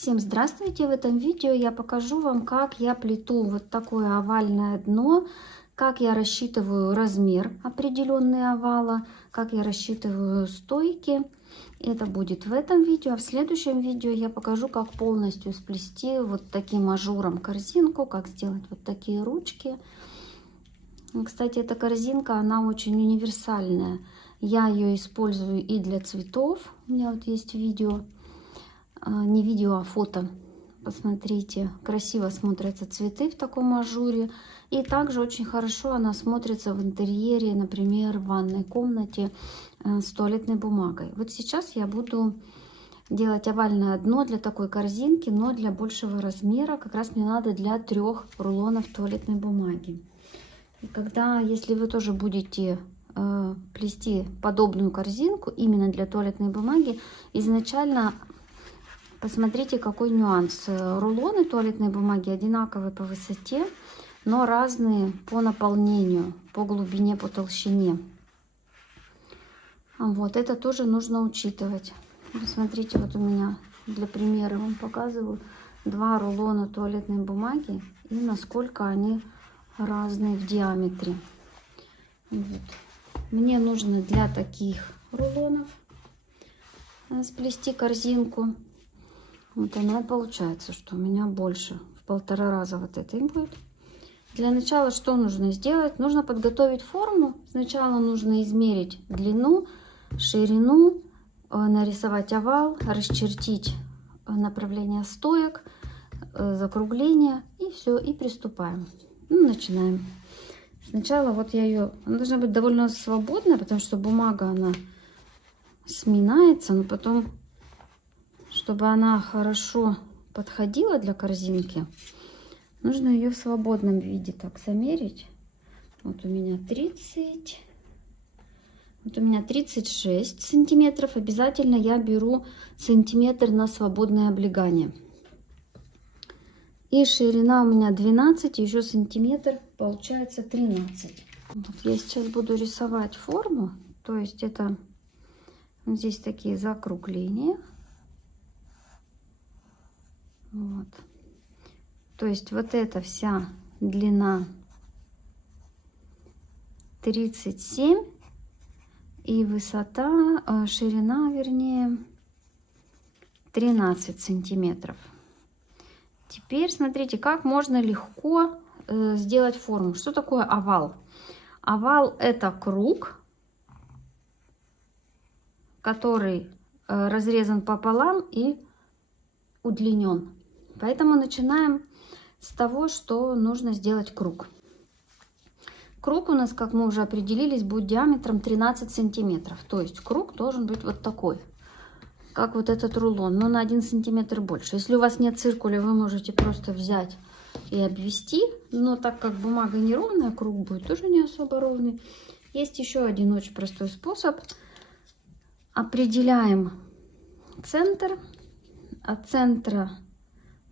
Всем здравствуйте! В этом видео я покажу вам, как я плету вот такое овальное дно, как я рассчитываю размер определенный овала, как я рассчитываю стойки. Это будет в этом видео, а в следующем видео я покажу, как полностью сплести вот таким ажуром корзинку, как сделать вот такие ручки. Кстати, эта корзинка, она очень универсальная. Я ее использую и для цветов. У меня вот есть видео. Не видео, а фото. Посмотрите, красиво смотрятся цветы в таком ажуре. И также очень хорошо она смотрится в интерьере, например, в ванной комнате с туалетной бумагой. Вот сейчас я буду делать овальное дно для такой корзинки, но для большего размера. Как раз мне надо для 3 рулонов туалетной бумаги. И если вы тоже будете плести подобную корзинку именно для туалетной бумаги, изначально посмотрите, какой нюанс. Рулоны туалетной бумаги одинаковые по высоте, но разные по наполнению, по глубине, по толщине. Вот это тоже нужно учитывать. Посмотрите, вот у меня для примера вам показываю 2 рулона туалетной бумаги и насколько они разные в диаметре. Вот. Мне нужно для таких рулонов сплести корзинку. Вот она и получается, что у меня больше, в 1,5 раза вот этой будет. Для начала что нужно сделать? Нужно подготовить форму. Сначала нужно измерить длину, ширину, нарисовать овал, расчертить направление стоек, закругление и все, и приступаем. Начинаем. Сначала вот она должна быть довольно свободная, потому что бумага, она сминается, но потом, чтобы она хорошо подходила для корзинки, нужно ее в свободном виде так замерить. Вот у меня 30, вот у меня 36 сантиметров. Обязательно я беру сантиметр на свободное облегание. И ширина у меня 12, еще сантиметр, получается 13. Вот я сейчас буду рисовать форму, то есть это здесь такие закругления. Вот. То есть вот эта вся длина 37 и высота, ширина, вернее, 13 сантиметров. Теперь смотрите, как можно легко сделать форму. Что такое овал? Овал — это круг, который разрезан пополам и удлинен. Поэтому начинаем с того, что нужно сделать круг. Круг у нас, как мы уже определились, будет диаметром 13 сантиметров. То есть круг должен быть вот такой, как вот этот рулон, но на 1 сантиметр больше. Если у вас нет циркуля, вы можете просто взять и обвести. Но так как бумага неровная, круг будет тоже не особо ровный. Есть еще один очень простой способ. Определяем центр. От центра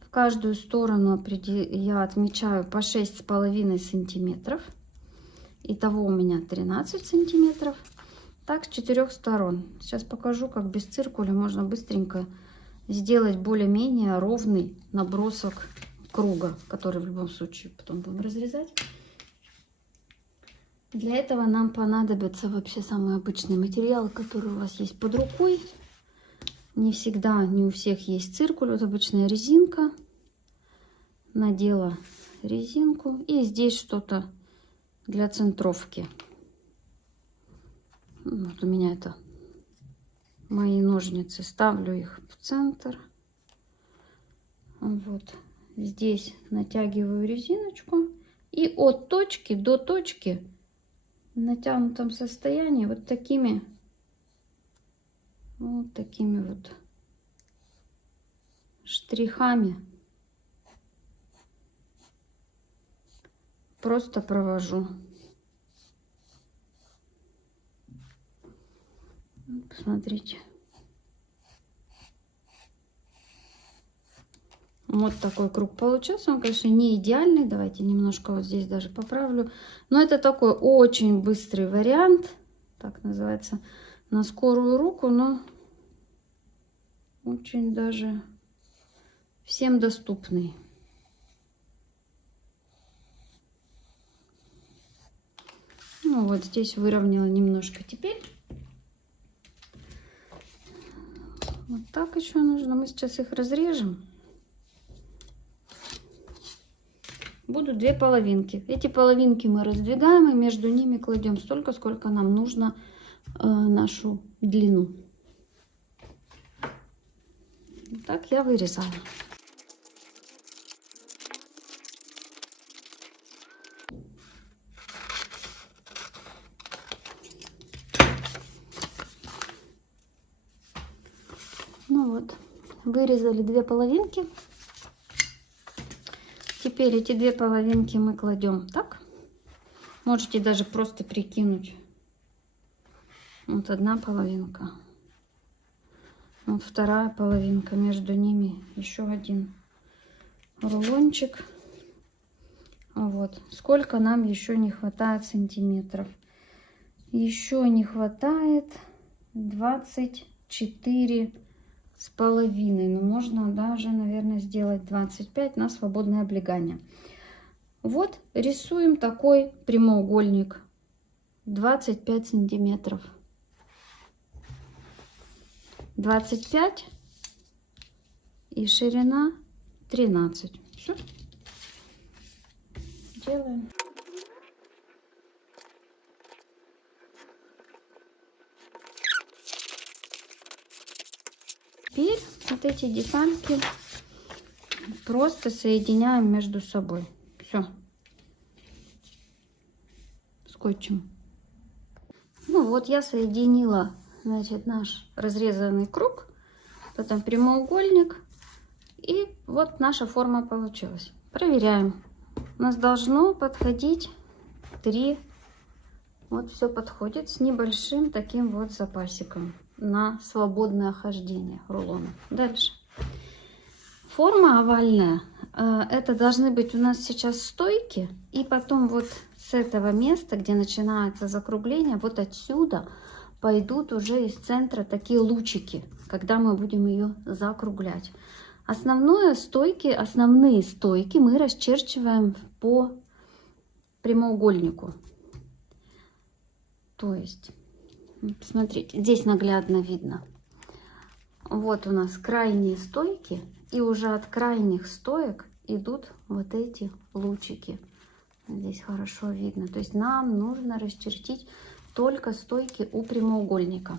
в каждую сторону я отмечаю по 6,5 сантиметров. Итого у меня 13 сантиметров. Так, с 4 сторон. Сейчас покажу, как без циркуля можно быстренько сделать более-менее ровный набросок круга, который в любом случае потом будем разрезать. Для этого нам понадобится вообще самый обычный материал, который у вас есть под рукой. Не всегда, не у всех есть циркуль. Вот обычная резинка. Надела резинку. И здесь что-то для центровки. Вот у меня это мои ножницы. Ставлю их в центр. Вот здесь натягиваю резиночку. И от точки до точки в натянутом состоянии вот такими вот штрихами просто провожу. Посмотрите. Вот такой круг получился. Он, конечно, не идеальный. Давайте немножко вот здесь даже поправлю. Но это такой очень быстрый вариант. Так называется. На скорую руку, но очень даже всем доступный. Ну вот здесь выровняла немножко. Теперь вот так еще нужно. Мы сейчас их разрежем. Будут две половинки. Эти половинки мы раздвигаем и между ними кладем столько, сколько нам нужно нашу длину. Так я вырезаю. Ну вот, вырезали две половинки. Теперь эти две половинки мы кладем так. Можете даже просто прикинуть. Вот одна половинка. Вот вторая половинка. Между ними еще один рулончик. Вот. Сколько нам еще не хватает сантиметров? Еще не хватает 24 с половиной, но можно даже, наверное, сделать 25 на свободное облегание. Вот рисуем такой прямоугольник 25 сантиметров. 25 и ширина 13. Все. Делаем. Теперь вот эти детальки просто соединяем между собой. Все. Скотчем. Ну вот я соединила, значит, наш разрезанный круг, потом прямоугольник, и вот наша форма получилась. Проверяем. У нас должно подходить 3. Вот все подходит с небольшим таким вот запасиком на свободное хождение рулона. Дальше. Форма овальная. Это должны быть у нас сейчас стойки. И потом вот с этого места, где начинается закругление, вот отсюда пойдут уже из центра такие лучики, когда мы будем ее закруглять. Основные стойки мы расчерчиваем по прямоугольнику. То есть, смотрите, здесь наглядно видно. Вот у нас крайние стойки, и уже от крайних стоек идут вот эти лучики. Здесь хорошо видно. То есть нам нужно расчертить только стойки у прямоугольника.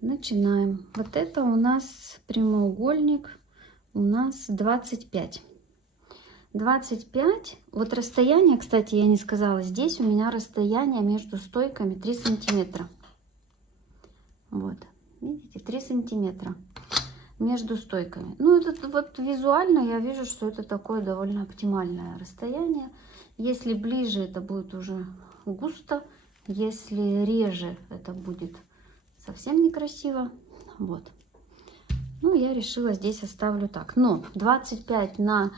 Начинаем. Вот это у нас прямоугольник, у нас 25. 25. Вот расстояние, кстати, я не сказала, здесь у меня расстояние между стойками 3 сантиметра. Вот, видите, 3 сантиметра между стойками. Ну, это вот визуально я вижу, что это такое довольно оптимальное расстояние. Если ближе, это будет уже густо. Если реже, это будет совсем некрасиво. Вот. Ну, я решила здесь оставлю так. Но 25 на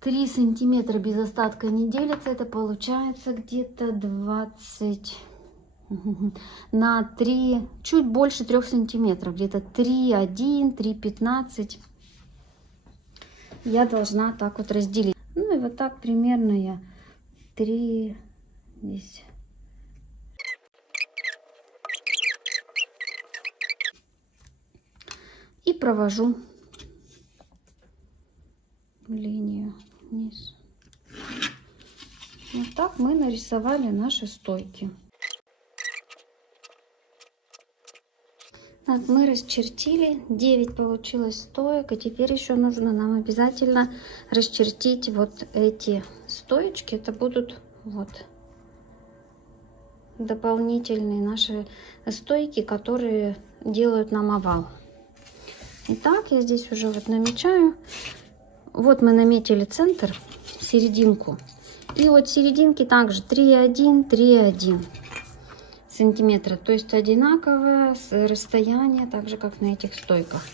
3 сантиметра без остатка не делится. Это получается где-то 20 на 3, чуть больше 3 сантиметров. Где-то 3,1, 3,15. Я должна так вот разделить. Ну и вот так примерно я 3 здесь. И провожу линию вниз. Вот так мы нарисовали наши стойки. Так, мы расчертили, 9 получилось стоек, и теперь еще нужно нам обязательно расчертить вот эти стоечки. Это будут вот дополнительные наши стойки, которые делают нам овал. Итак, я здесь уже вот намечаю. Вот мы наметили центр, серединку. И вот серединки также 3,1, 3,1 сантиметра. То есть одинаковое расстояние, так же как на этих стойках.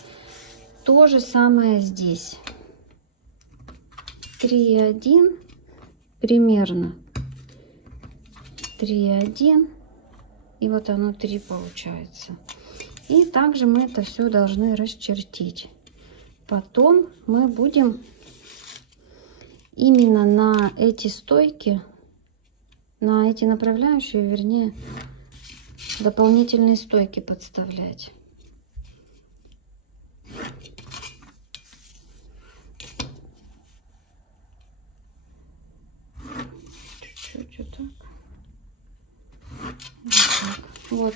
То же самое здесь. 3,1 примерно. 3,1. И вот оно 3 получается. И также мы это все должны расчертить. Потом мы будем именно на эти стойки, на эти направляющие, вернее, дополнительные стойки подставлять. Чуть-чуть вот так. Вот.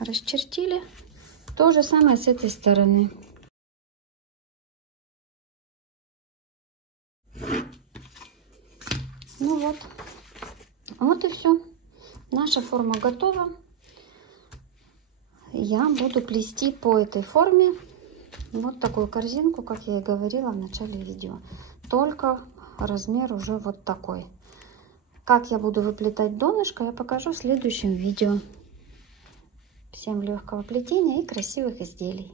Расчертили. То же самое с этой стороны. Ну вот. Вот и все. Наша форма готова. Я буду плести по этой форме вот такую корзинку, как я и говорила в начале видео. Только размер уже вот такой. Как я буду выплетать донышко, я покажу в следующем видео. Всем легкого плетения и красивых изделий.